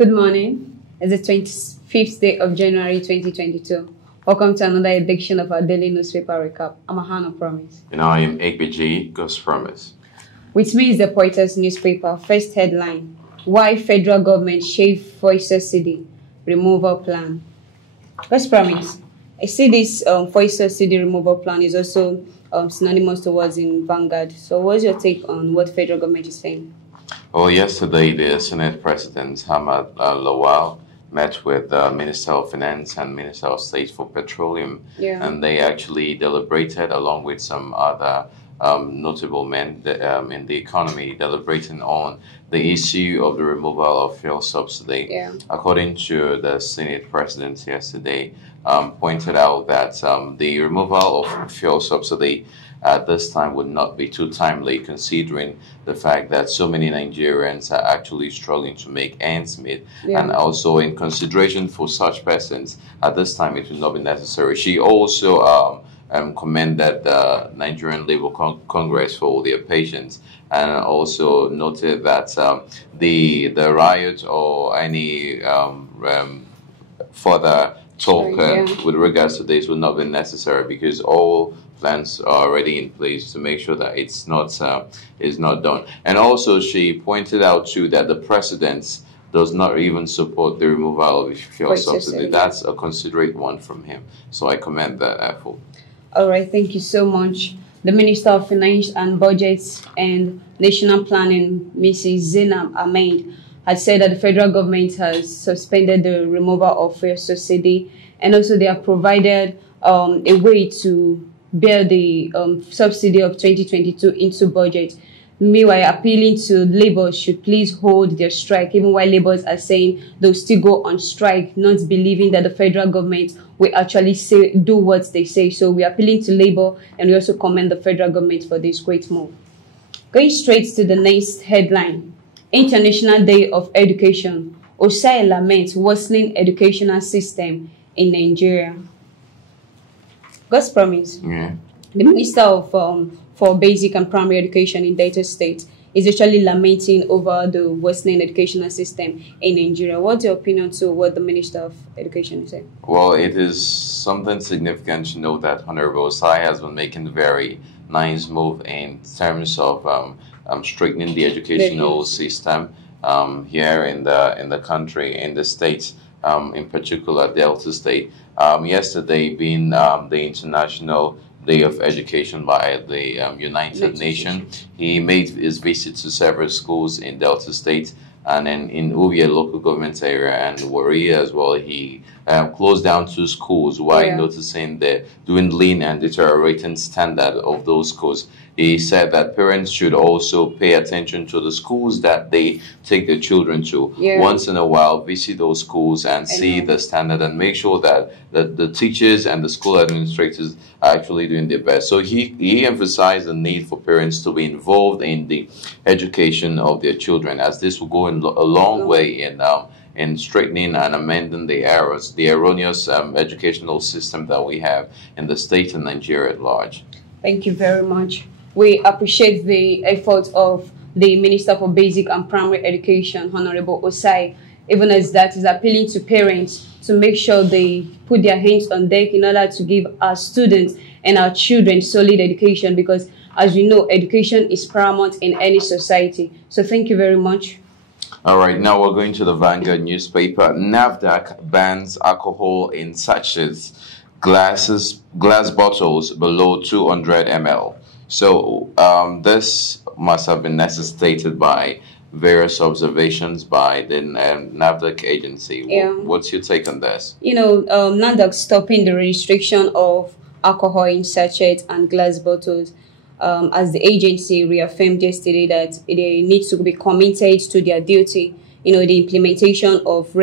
Good morning. It's the 25th day of January 2022. Welcome to another edition of our daily newspaper recap. I'm Ahana Promise. And I am APG Ghost Promise. With me is the Pointers newspaper. First headline: Why federal government shave fuel subsidy removal plan? Ghost Promise. I see this fuel subsidy removal plan is also synonymous to what's in Vanguard. So what's your take on what federal government is saying? Well, yesterday the Senate President Hamad Lawal met with the Minister of Finance and Minister of State for Petroleum, and they actually deliberated along with some other notable men in the economy, deliberating on the issue of the removal of fuel subsidy. According to the Senate President yesterday, pointed out that the removal of fuel subsidy at this time would not be too timely, considering the fact that so many Nigerians are actually struggling to make ends meet, and also in consideration for such persons, at this time it would not be necessary. She also commended the Nigerian Labour Congress for their patience, and also noted that the riot or any further talk with regards to this would not be necessary, because all plans are already in place to make sure that it's not done. And also she pointed out too that the president does not even support the removal of fuel subsidy. That's a considerate one from him. So I commend that effort. All right, thank you so much. The Minister of Finance and Budget and National Planning, Mrs. Zainab Ahmed, has said that the federal government has suspended the removal of fuel subsidy, and also they have provided a way to bear the subsidy of 2022 into budget. Meanwhile, appealing to Labour should please hold their strike, even while Labourers are saying they'll still go on strike, not believing that the federal government will actually do what they say. So we're appealing to Labour, and we also commend the federal government for this great move. Going straight to the next headline: International Day of Education. Osai laments worsening educational system in Nigeria. God's Promise. The Minister of for Basic and Primary Education in Delta State is actually lamenting over the worsening educational system in Nigeria. What's your opinion to what the Minister of Education is saying? Well, it is something significant to know that Honorable Osai has been making a very nice move in terms of strengthening the educational system here in the country, in the state, in particular Delta State. Yesterday being the International Day of Education by the United Nations, he made his visit to several schools in Delta State and in Ubia local government area and Warrior as well. He closed down 2 schools while noticing the dwindling and deteriorating standard of those schools. He said that parents should also pay attention to the schools that they take their children to. Once in a while, visit those schools and see the standard and make sure that the teachers and the school administrators are actually doing their best. So he emphasized the need for parents to be involved in the education of their children, as this will go a long way in straightening and amending the errors, the erroneous educational system that we have in the state and Nigeria at large. Thank you very much. We appreciate the effort of the Minister for Basic and Primary Education, Honorable Osai, even as that is appealing to parents to make sure they put their hands on deck in order to give our students and our children solid education, because as you know, education is paramount in any society. So thank you very much. All right, now we're going to the Vanguard newspaper. NAFDAC bans alcohol in sachets, glass bottles below 200 ml. So this must have been necessitated by various observations by the NAFDAC agency. What's your take on this? You know, NAFDAC stopping the restriction of alcohol in sachets and glass bottles, as the agency reaffirmed yesterday that they need to be committed to their duty. You know, the implementation of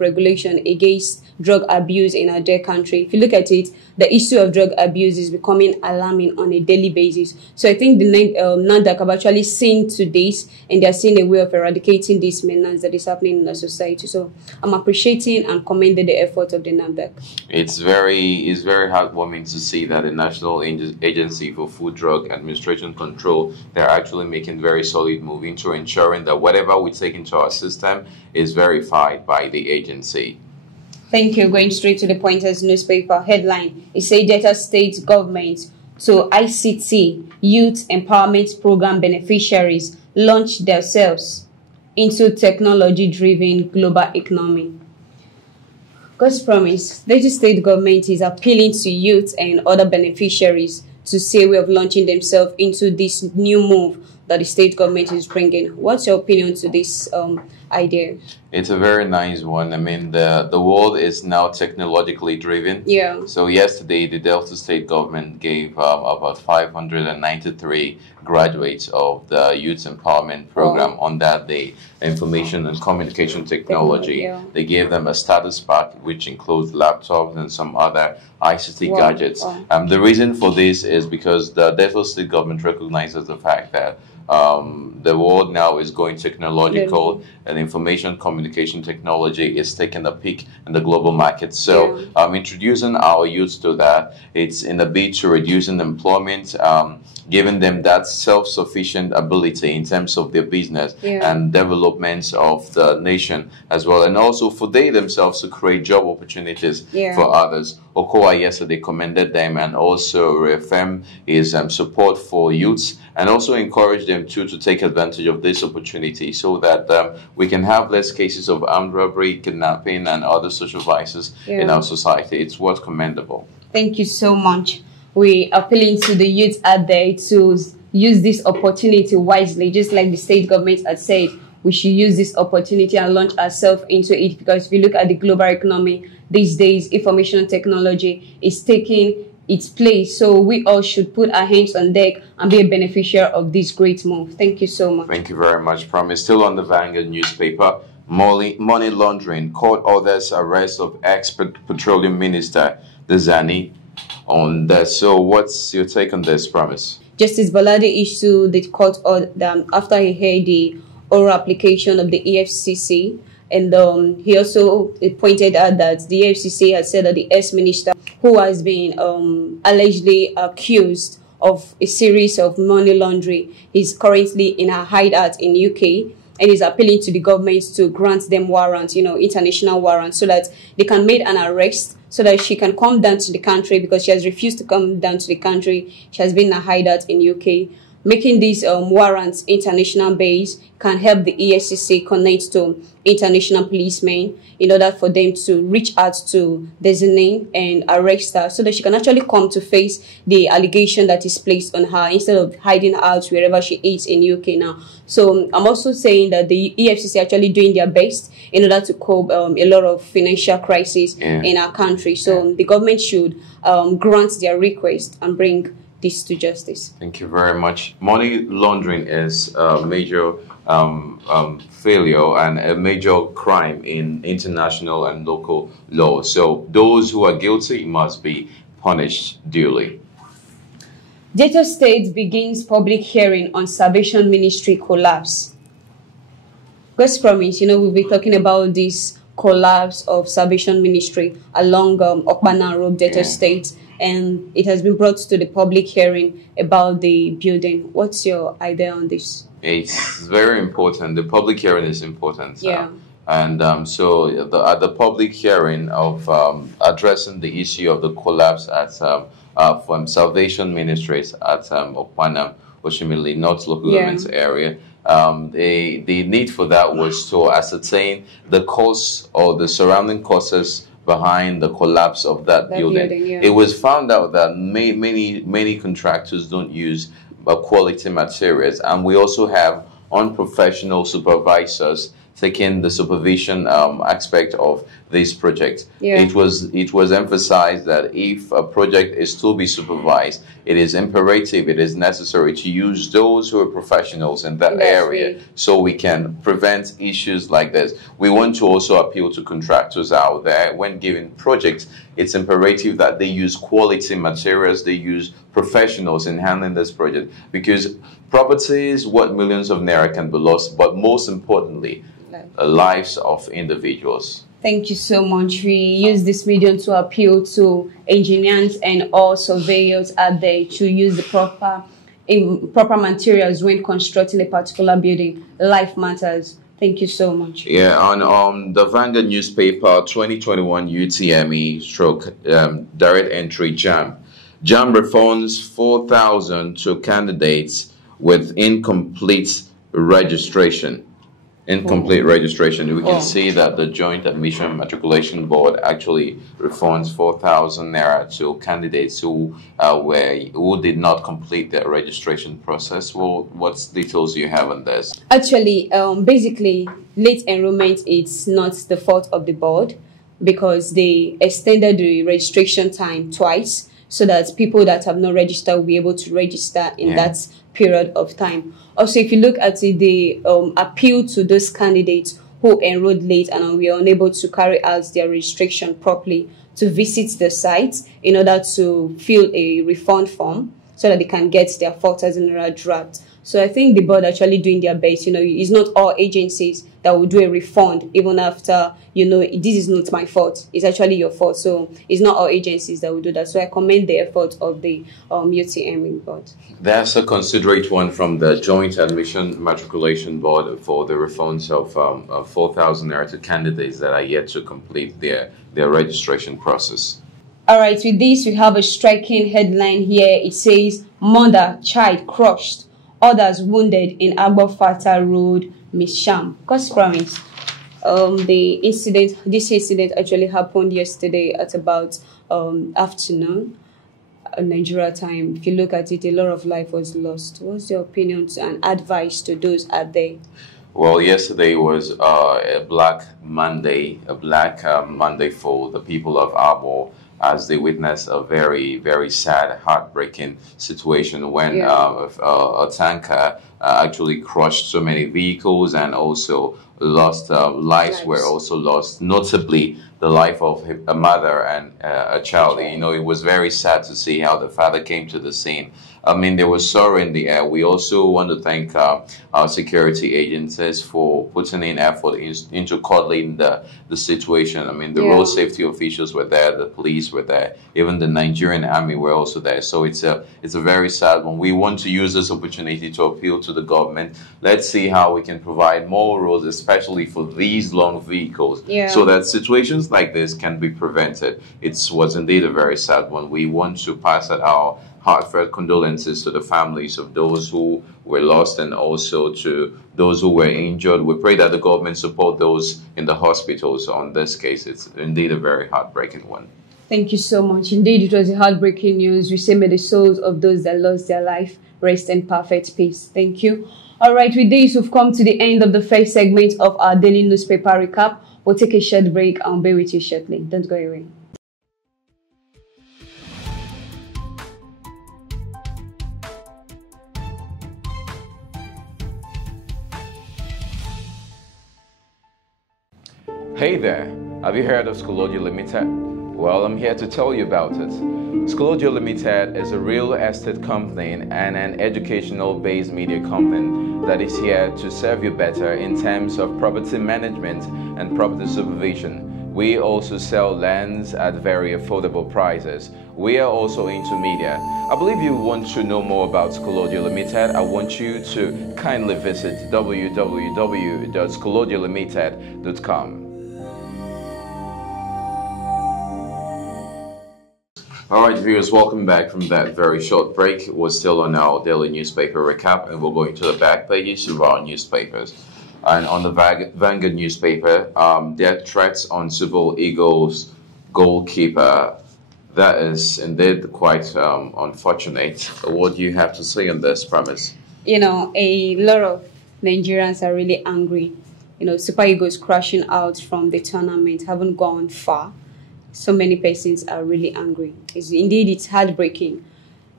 regulation against drug abuse in our dear country. If you look at it, the issue of drug abuse is becoming alarming on a daily basis. So I think the NAFDAC have actually seen to this, and they're seeing a way of eradicating this menace that is happening in the society. So I'm appreciating and commending the effort of the NAFDAC. It's very heartwarming to see that the National Agency for Food, Drug Administration Control, they're actually making very solid move into ensuring that whatever we take into our system is verified by the agency. Thank you. Going straight to the point, as newspaper headline, it says Delta State government to ICT Youth Empowerment Program beneficiaries launch themselves into technology-driven global economy. God's promise, Delta State government is appealing to youth and other beneficiaries to see a way of launching themselves into this new move that the state government is bringing. What's your opinion to this idea? It's a very nice one. I mean, the world is now technologically driven. Yeah. So yesterday, the Delta State government gave about 593 graduates of the Youth Empowerment Program on that day information and communication technology. Yeah. They gave them a status pack, which includes laptops and some other ICT gadgets. Wow. The reason for this is because the Delta State government recognizes the fact that the world now is going technological, and information communication technology is taking a peak in the global market. So introducing our youth to that, it's in a bid to reduce unemployment, giving them that self-sufficient ability in terms of their business and developments of the nation as well, and also for they themselves to create job opportunities for others. Okowa yesterday commended them and also reaffirmed his support for youths, and also encouraged them to take advantage of this opportunity so that we can have less cases of armed robbery, kidnapping, and other social vices in our society. It's what's commendable. Thank you so much. We are appealing to the youth out there to use this opportunity wisely, just like the state government has said. We should use this opportunity and launch ourselves into it, because if you look at the global economy these days, information technology is taking its place. So we all should put our hands on deck and be a beneficiary of this great move. Thank you so much. Thank you very much, Promise. Still on the Vanguard newspaper, money laundering, court orders arrest of ex-petroleum minister Dizani on that. So what's your take on this, Promise? Justice Balade issued the court order after he heard the oral application of the EFCC. And he also pointed out that the EFCC has said that the ex-minister, who has been allegedly accused of a series of money laundering, is currently in a hideout in UK, and is appealing to the government to grant them warrants, international warrants, so that they can make an arrest, so that she can come down to the country, because she has refused to come down to the country. She has been in a hideout in UK. Making these warrants international based can help the EFCC connect to international policemen in order for them to reach out to Dezine and arrest her, so that she can actually come to face the allegation that is placed on her, instead of hiding out wherever she is in UK now. So I'm also saying that the EFCC actually doing their best in order to cope a lot of financial crisis in our country. So the government should grant their request and bring this to justice. Thank you very much. Money laundering is a major failure and a major crime in international and local law. So those who are guilty must be punished duly. Delta State begins public hearing on Salvation Ministry collapse. God's promise, we'll be talking about this collapse of Salvation Ministry along Okpana Road, Delta State. And it has been brought to the public hearing about the building. What's your idea on this? It's very important. The public hearing is important. Yeah. So at the public hearing of addressing the issue of the collapse at from Salvation Ministries at Okpana, Oshimili, North Local Government area, the need for that was to ascertain the cause or the surrounding causes behind the collapse of that building. It was found out that many contractors don't use quality materials, and we also have unprofessional supervisors taking the supervision aspect of this project. It was emphasized that if a project is to be supervised, it is imperative, it is necessary to use those who are professionals in that area, so we can prevent issues like this. We want to also appeal to contractors out there. When giving projects, it's imperative that they use quality materials, they use professionals in handling this project, because property is what millions of naira can be lost, but most importantly, lives of individuals. Thank you so much. We use this medium to appeal to engineers and all surveyors out there to use the proper proper materials when constructing a particular building. Life matters. Thank you so much. Yeah, on the Vanguard newspaper 2021 UTME stroke direct entry JAM. JAM refunds 4,000 to candidates with incomplete registration. We can see that the Joint Admission Matriculation Board actually refunds 4,000 naira to candidates who did not complete their registration process. Well, what details do you have on this? Actually, basically, late enrollment is not the fault of the board because they extended the registration time twice so that people that have not registered will be able to register in that period of time. Also, if you look at it, they appeal to those candidates who enrolled late and were unable to carry out their registration properly to visit the site in order to fill a refund form so that they can get their 4,000 naira draft. So I think the board actually doing their best. It's not all agencies that will do a refund even after, this is not my fault. It's actually your fault. So it's not all agencies that will do that. So I commend the effort of the UTME board. That's a considerate one from the Joint Admission Matriculation Board for the refunds of 4,000 naira to candidates that are yet to complete their registration process. All right, with this, we have a striking headline here. It says, mother, child crushed, others wounded in Agbofata Road, Misham. God's promise. This incident actually happened yesterday at about afternoon, Nigeria time. If you look at it, a lot of life was lost. What's your opinion and advice to those out there? Well, yesterday was a Black Monday for the people of Abo, as they witnessed a very, very sad, heartbreaking situation when a tanker actually crushed so many vehicles and also lost lives were also lost, notably the life of a mother and a child. It was very sad to see how the father came to the scene. I mean, there was sorrow in the air. We also want to thank our security agencies for putting in effort into coddling the situation. I mean, the road safety officials were there, the police were there, even the Nigerian army were also there. So it's a very sad one. We want to use this opportunity to appeal to the government. Let's see how we can provide more roads, especially for these long vehicles, so that situations like this can be prevented. It was indeed a very sad one. We want to pass out our heartfelt condolences to the families of those who were lost and also to those who were injured. We pray that the government support those in the hospitals. On this case, it's indeed a very heartbreaking one. Thank you so much. Indeed, it was a heartbreaking news. We say may the souls of those that lost their life rest in perfect peace. Thank you. All right, with this, we've come to the end of the first segment of our daily newspaper recap. We'll take a short break and be with you shortly. Don't go away. Hey there, have you heard of Schoolaudio Limited? Well, I'm here to tell you about it. Schoolaudio Limited is a real estate company and an educational-based media company that is here to serve you better in terms of property management and property supervision. We also sell lands at very affordable prices. We are also into media. I believe you want to know more about Schoolaudio Limited. I want you to kindly visit www.schoolaudiolimited.com. All right, viewers, welcome back from that very short break. We're still on our daily newspaper recap, and we're going to the back pages of our newspapers. And on the Vanguard newspaper, there are threats on Super Eagles goalkeeper. That is indeed quite unfortunate. What do you have to say on this premise? A lot of Nigerians are really angry. Super Eagles crashing out from the tournament, haven't gone far. So many persons are really angry. It's heartbreaking.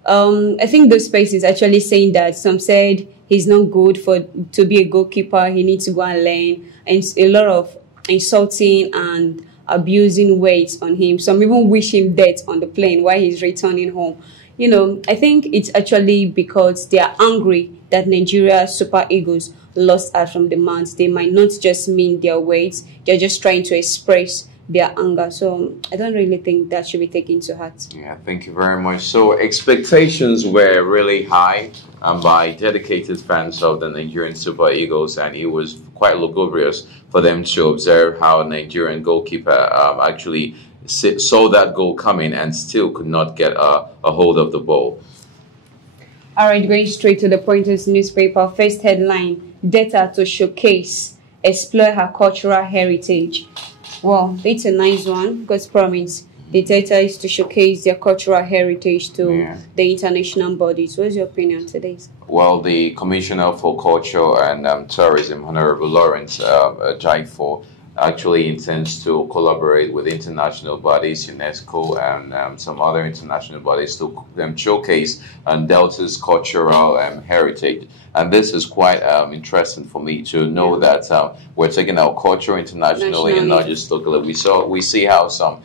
I think those persons actually saying that some said he's not good to be a goalkeeper. He needs to go and learn, and a lot of insulting and abusing words on him. Some even wish him death on the plane while he's returning home. I think it's actually because they are angry that Nigeria Super Eagles lost out from the match. They might not just mean their words. They're just trying to express their anger. So I don't really think that should be taken to heart. Yeah, thank you very much. So expectations were really high by dedicated fans of the Nigerian Super Eagles, and it was quite lugubrious for them to observe how Nigerian goalkeeper actually saw that goal coming and still could not get a hold of the ball. All right, going straight to the Pointers newspaper. First headline, data to showcase, explore her cultural heritage. Well, it's a nice one because promise. The data is to showcase their cultural heritage to the international bodies. What's your opinion on today's? Well, the Commissioner for Culture and Tourism, Honorable Lawrence Jaifo, actually intends to collaborate with international bodies, UNESCO, and some other international bodies to showcase Delta's cultural heritage. And this is quite interesting for me to know that we're taking our culture internationally and not just locally. We see how some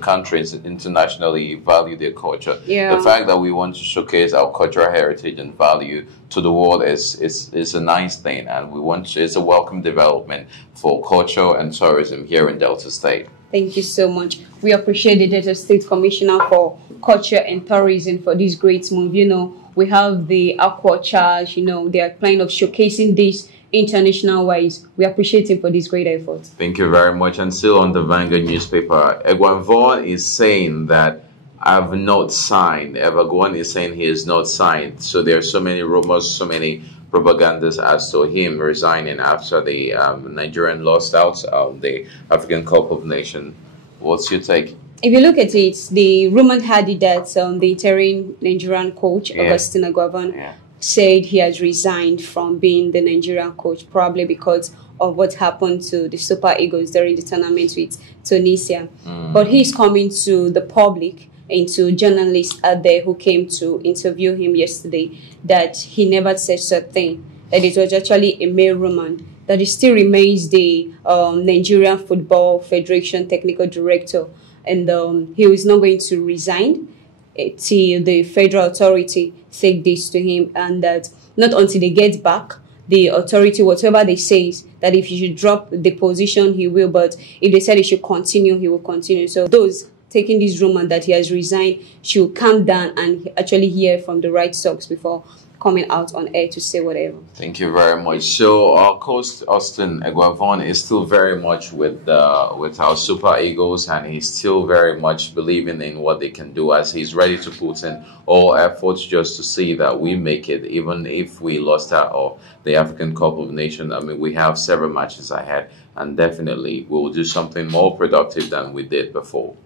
countries internationally value their culture. Yeah. The fact that we want to showcase our cultural heritage and value to the world is a nice thing, and it's a welcome development for culture and tourism here in Delta State. Thank you so much. We appreciate the Delta State Commissioner for Culture and Tourism for this great move. You know, we have the Aqua Charge, they are planning of showcasing this international wise. We appreciate him for this great effort. Thank you very much. And still on the Vanguard newspaper, Egwan Vaughan is saying that I've not signed. Egwan is saying he is not signed. So there are so many rumors, so many propagandas as to him resigning after the Nigerian lost out the African Cup of Nations. What's your take? If you look at it, the rumor had it that the interim Nigerian coach, Augustine Agwavan, said he has resigned from being the Nigerian coach, probably because of what happened to the Super Eagles during the tournament with Tunisia. But he's coming to the public and to journalists out there who came to interview him yesterday that he never said such a thing, that it was actually a mere rumor, that he still remains the Nigerian Football Federation Technical Director, and he was not going to resign till the federal authority take this to him, and that not until they get back, the authority, whatever they say, that if he should drop the position, he will, but if they said he should continue, he will continue. So those taking this rumor that he has resigned should calm down and actually hear from the right source before coming out on air to say whatever. Thank you very much. So our coach Austin Egwavon is still very much with our Super Eagles, and he's still very much believing in what they can do, as he's ready to put in all efforts just to see that we make it, even if we lost out of the African Cup of Nations. I mean, we have several matches ahead, and definitely we will do something more productive than we did before.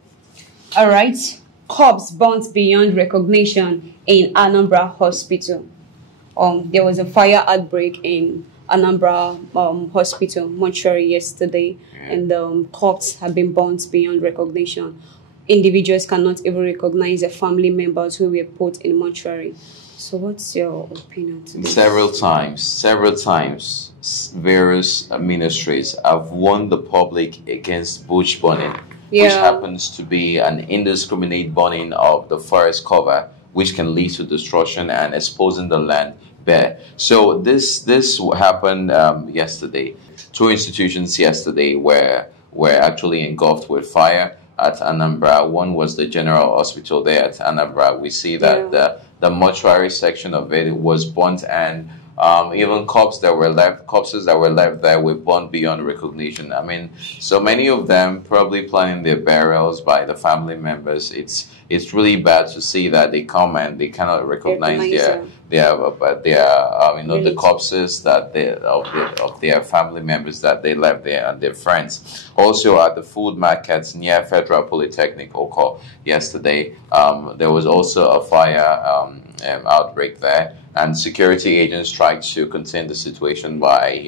All right. Corpse burnt beyond recognition in Anambra Hospital. There was a fire outbreak in Anambra Hospital mortuary yesterday, and corpses have been burnt beyond recognition. Individuals cannot even recognize their family members who were put in mortuary. So what's your opinion to this? Several times, various ministries have warned the public against bush burning, which happens to be an indiscriminate burning of the forest cover, which can lead to destruction and exposing the land bare. So this happened yesterday. Two institutions yesterday were actually engulfed with fire at Anambra. One was the General Hospital there at Anambra. We see that the mortuary section of it was burnt, and even corpses that were left there were burnt beyond recognition. I mean, so many of them probably planning their burials by the family members. It's really bad to see that they come and they cannot recognize the corpses that of their family members that they left there and their friends. Also at the food markets near Federal Polytechnic Oko yesterday, there was also a fire outbreak there, and security agents tried to contain the situation by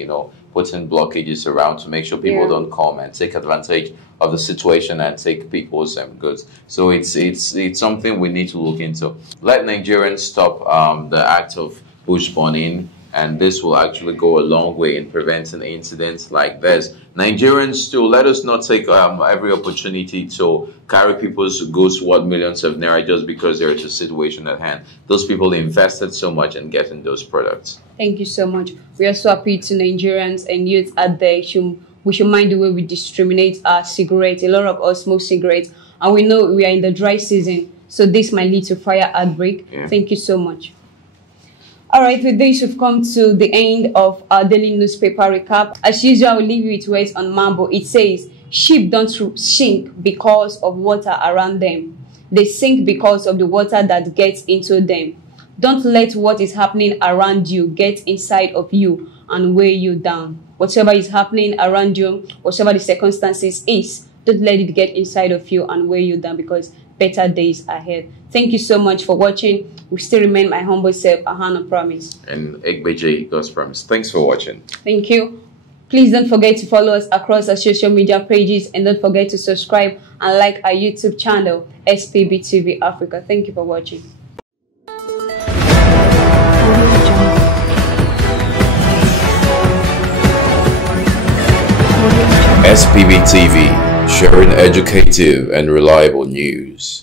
putting blockages around to make sure people don't come and take advantage of the situation and take people's goods. So it's something we need to look into. Let Nigerians stop the act of bush burning, and this will actually go a long way in preventing incidents like this. Nigerians too, let us not take every opportunity to carry people's goods worth millions of naira just because there is a situation at hand. Those people invested so much in getting those products. Thank you so much. We also appeal to Nigerians and youth out there should we should mind the way we discriminate our cigarettes. A lot of us smoke cigarettes, and we know we are in the dry season, so this might lead to fire outbreak. Yeah. Thank you so much. All right, with this, we've come to the end of our daily newspaper recap. As usual, I will leave you with words on Mambo. It says, sheep don't sink because of water around them. They sink because of the water that gets into them. Don't let what is happening around you get inside of you and weigh you down. Whatever is happening around you, whatever the circumstances is, don't let it get inside of you and weigh you down, because better days ahead. Thank you so much for watching. We still remain my humble self, Ahana Promise. And Egbeje, God's Promise. Thanks for watching. Thank you. Please don't forget to follow us across our social media pages, and don't forget to subscribe and like our YouTube channel, SPB TV Africa. Thank you for watching. SPB TV, sharing educative and reliable news.